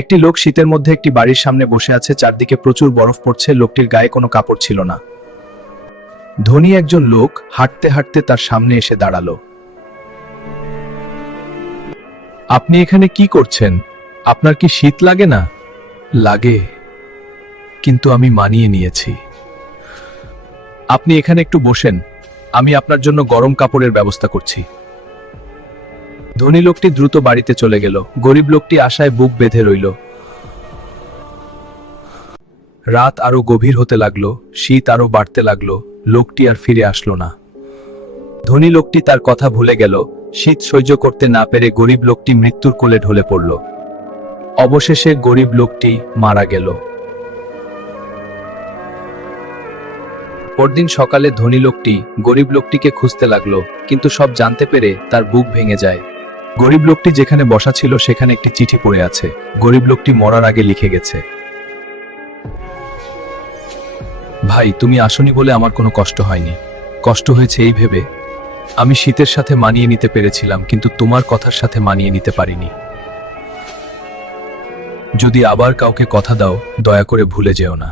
একটি লোক শীতের মধ্যে একটি বাড়ির সামনে বসে আছে, চারদিকে প্রচুর বরফ পড়ছে, লোকটির গায়ে কোনো কাপড় ছিল না। ধনী একজন লোক হাঁটতে হাঁটতে তার সামনে এসে দাঁড়ালো। আপনি এখানে কি করছেন? আপনার কি শীত লাগে না? লাগে, কিন্তু আমি মানিয়ে নিয়েছি। আপনি এখানে একটু বসেন, আমি আপনার জন্য গরম কাপড়ের ব্যবস্থা করছি। ধনী লোকটি দ্রুত বাড়িতে চলে গেল। গরিব লোকটি আশায় বুক বেঁধে রইল। রাত আরো গভীর হতে লাগলো, শীত আরো বাড়তে লাগলো, লোকটি আর ফিরে আসলো না। ধনী লোকটি তার কথা ভুলে গেল। শীত সহ্য করতে না পেরে গরিব লোকটি মৃত্যুর কোলে ঢলে পড়ল। অবশেষে গরিব লোকটি মারা গেল। পরদিন সকালে ধনী লোকটি গরিব লোকটিকে খুঁজতে লাগলো, কিন্তু সব জানতে পেরে তার বুক ভেঙে যায়। গরিব লোকটি যেখানে বসা ছিল সেখানে একটি চিঠি পড়ে আছে। গরিব লোকটি মরার আগে লিখে গেছে, ভাই, তুমি আসনি বলে আমার কোনো কষ্ট হয়নি। কষ্ট হয়েছে এই ভেবে আমি শীতের সাথে মানিয়ে নিতে পেরেছিলাম, কিন্তু তোমার কথার সাথে মানিয়ে নিতে পারিনি। যদি আবার কাউকে কথা দাও, দয়া করে ভুলে যেও না।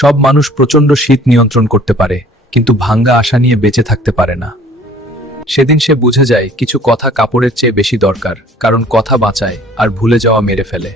সব মানুষ প্রচন্ড শীত নিয়ন্ত্রণ করতে পারে, কিন্তু ভাঙ্গা আশা নিয়ে বেঁচে থাকতে পারে না। সেদিন সে বুঝে যায় কিছু কথা কাপড়ের চেয়ে বেশি দরকার, কারণ কথা বাঁচায় আর ভুলে যাওয়া মেরে ফেলে।